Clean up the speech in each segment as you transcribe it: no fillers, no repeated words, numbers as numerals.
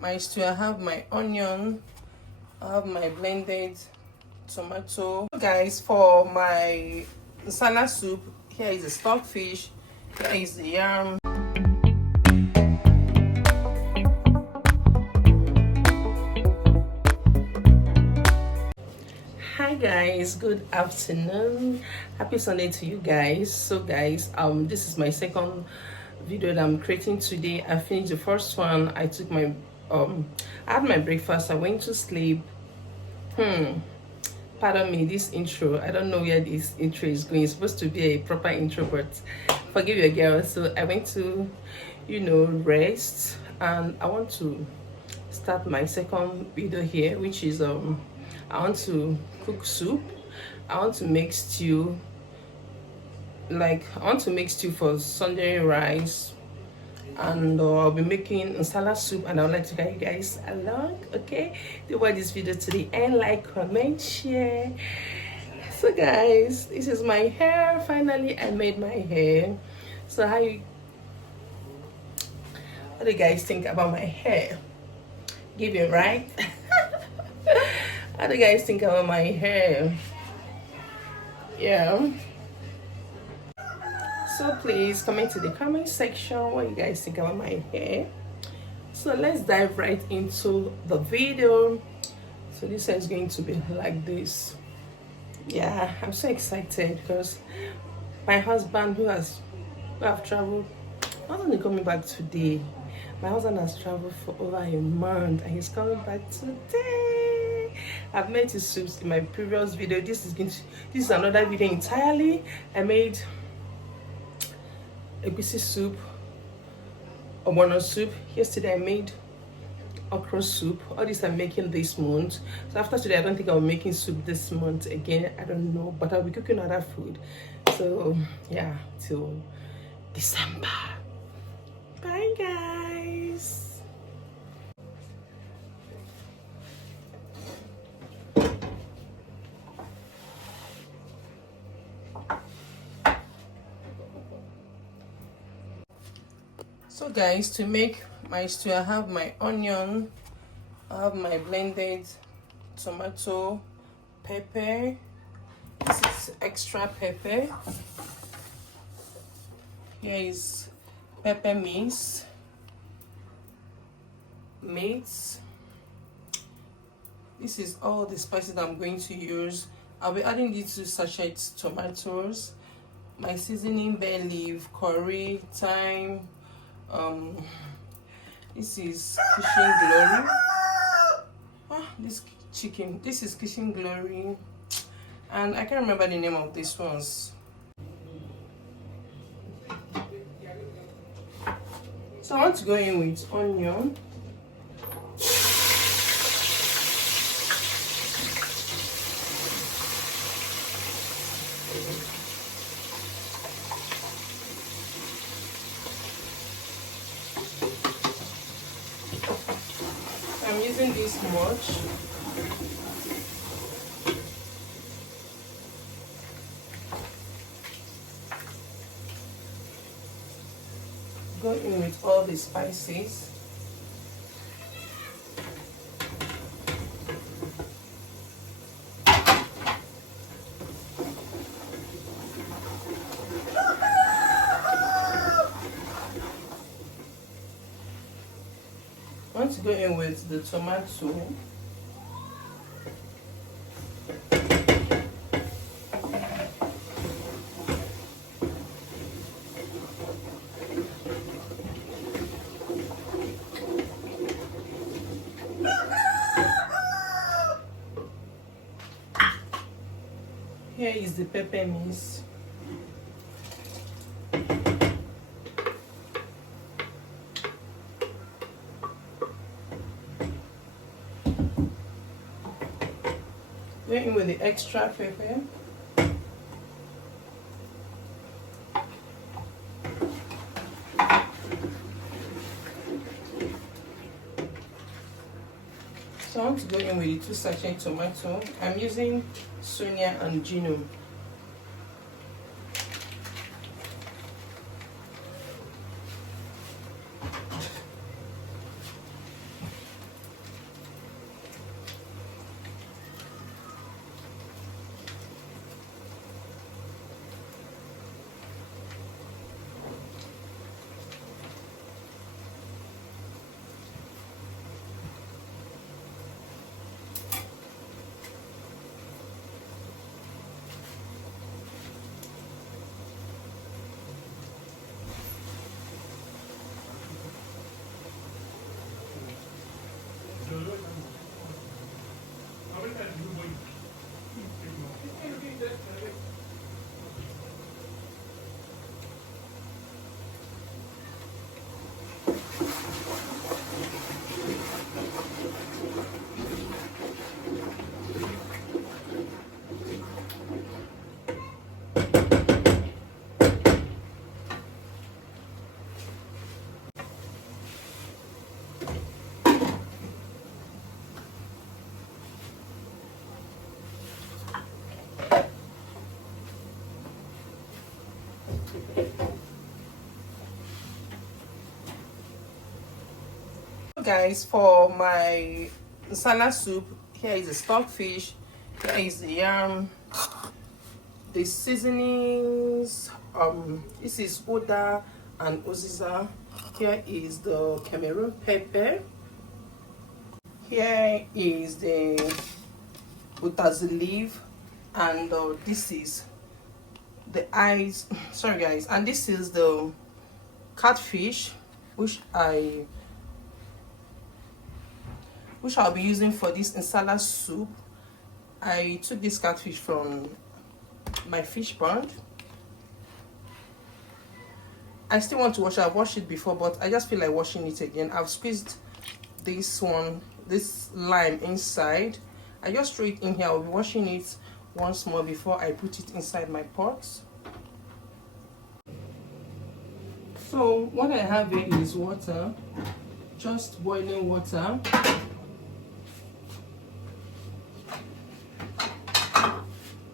my stew, I have my onion, I have my blended tomato. Guys, for my Nsala soup, here is the stockfish, here is the yam. Hi guys, good afternoon, happy Sunday to you guys. So guys, this is my second video that I'm creating today. I finished the first one. I took my I had my breakfast, I went to sleep. Pardon me, this intro, I don't know where this intro is going. It's supposed to be a proper intro, but forgive your girl. So I went to, rest, and I want to start my second video here, which is I want to cook soup. I want to make stew. I want to make stew for Sunday rice, and I'll be making Nsala soup, and I would like to guide you guys along. Okay, do watch this video to the end, like, comment, share. So guys, this is my hair. Finally I made my hair. So what do you guys think about my hair? Give it right. How do you guys think about my hair? Yeah, so please comment in the comment section what you guys think about my hair. So let's dive right into the video. So this hair is going to be like this. Yeah, I'm so excited because my husband who have traveled, not only coming back today, my husband has traveled for over a month and he's coming back today. I've made his soups in my previous video. This is another video entirely. I made Egusi soup, Obgono soup. Yesterday I made okra soup. All this I'm making this month. So after today, I don't think I'll be making soup this month again. I don't know, but I'll be cooking other food. So yeah, till December. Bye guys. So guys, to make my stew, I have my onion, I have my blended tomato, pepper. This is extra pepper. Here is pepper mix, mace. This is all the spices that I'm going to use. I'll be adding these 2 sachets tomatoes, my seasoning, bay leaf, curry, thyme. This is kitchen glory. This is kitchen glory, and I can't remember the name of these ones. So I want to go in with onion. I'm using this much. Go in with all the spices. I want to go in with the tomato. Here is the pepper mix. Going in with the extra pepper. So I want to go in with the 2 sachet tomato. I'm using Sonia and Gino. Guys, for my Nsala soup, here is the stockfish, here is the yam, the seasonings, this is oda and oziza, here is the Cameroon pepper, here is the utazi leaf, and this is the eyes, sorry guys, and this is the catfish which I'll be using for this Nsala soup. I took this catfish from my fish pond. I still want to wash it. I've washed it before, but I just feel like washing it again. I've squeezed this lime inside. I just threw it in here. I'll be washing it once more before I put it inside my pot. So what I have here is water, just boiling water.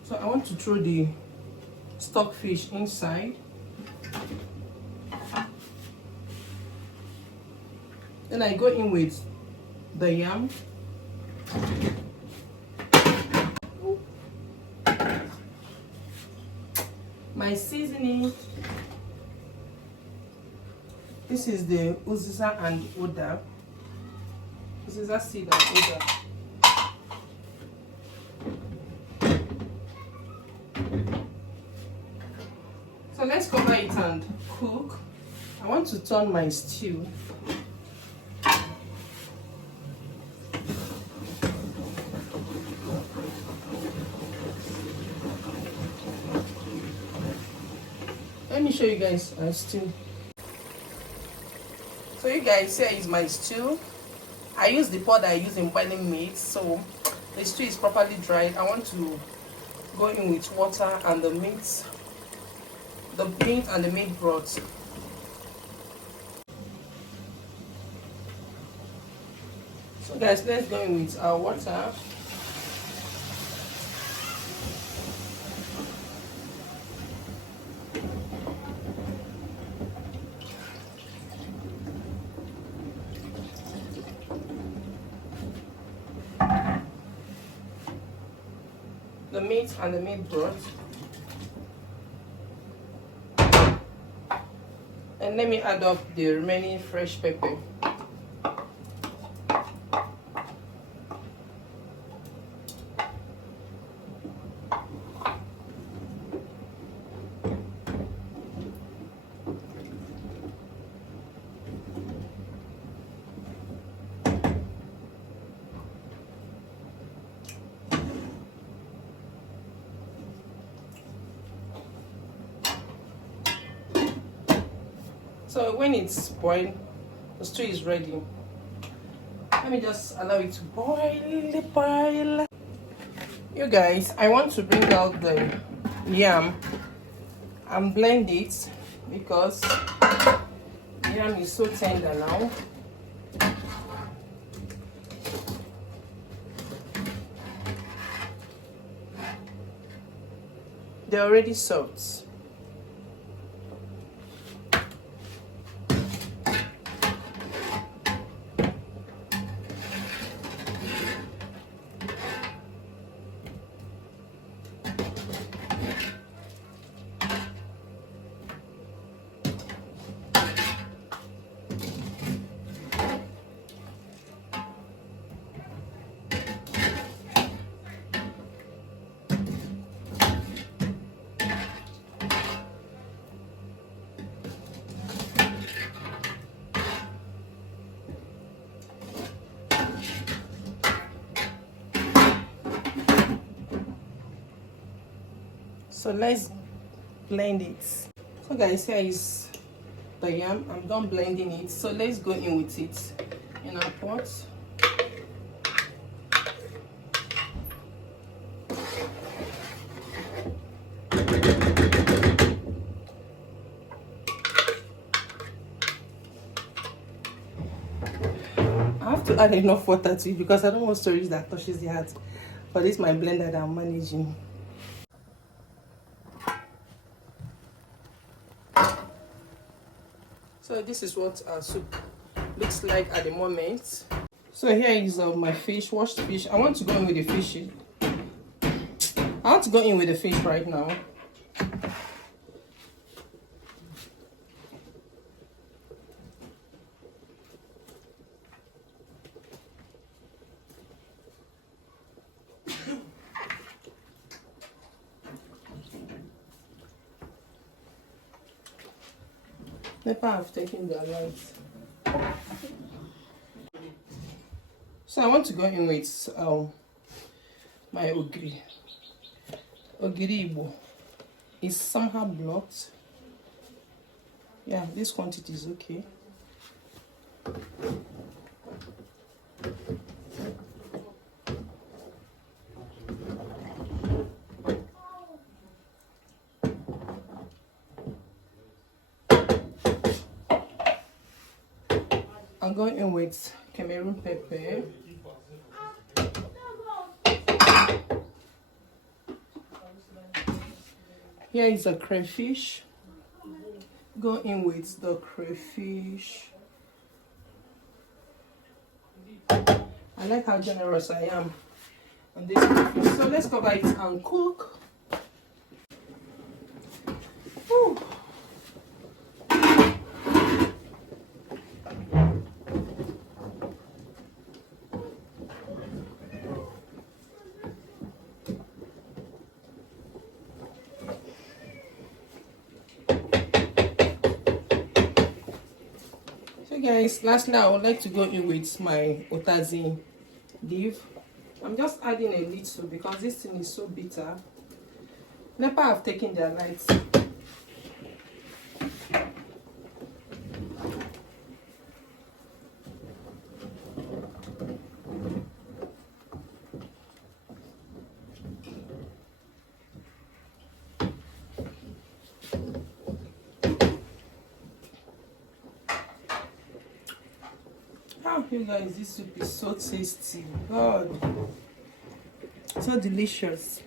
So I want to throw the stockfish inside. Then I go in with the yam. My seasoning. This is the uziza and oda. Uziza seed and oda. So let's cover it and cook. I want to turn my stew. Let me show you guys our stew. So you guys, here is my stew. I use the pot that I use in boiling meat, so the stew is properly dried. I want to go in with water and the meat and the meat broth. So guys, let's go in with our water. The meat and the meat broth. And let me add up the remaining fresh pepper. So when it's boiled, the stew is ready. Let me just allow it to boil. You guys, I want to bring out the yam and blend it because yam is so tender now. They're already soaked. So let's blend it. So guys, here is the yam. I'm done blending it, so let's go in with it in our pot. I have to add enough water to it because I don't want storage that touches the heart. But this is my blender that I'm managing. So this is what our soup looks like at the moment. So here is my fish, washed fish. I want to go in with the fish. I want to go in with the fish right now. Never have taken their lights. So I want to go in with my ogiri. Ogiri Igbo is somehow blocked. Yeah, this quantity is okay. I'm going in with Cameroon pepper. Here is the crayfish. Go in with the crayfish. I like how generous I am on this crayfish. So let's cover it and cook. Whew. Guys, lastly I would like to go in with my otazi leaf. I'm just adding a little because this thing is so bitter. Nepa have taken their lights. Oh, you guys, this soup is so tasty. God, so delicious.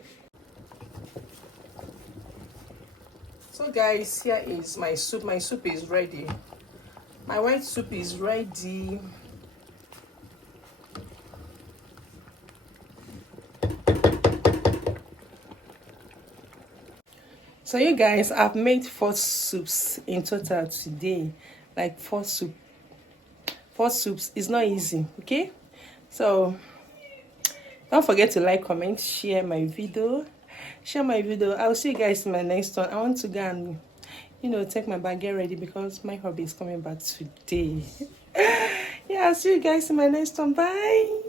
So guys, here is my soup. My soup is ready. My white soup is ready. So you guys, I've made 4 soups in total today. Like 4 soups is not easy, okay? So don't forget to like, comment, share my video. I'll see you guys in my next one. I want to go and take my bag, get ready because my hubby is coming back today. Yeah, I'll see you guys in my next one. Bye.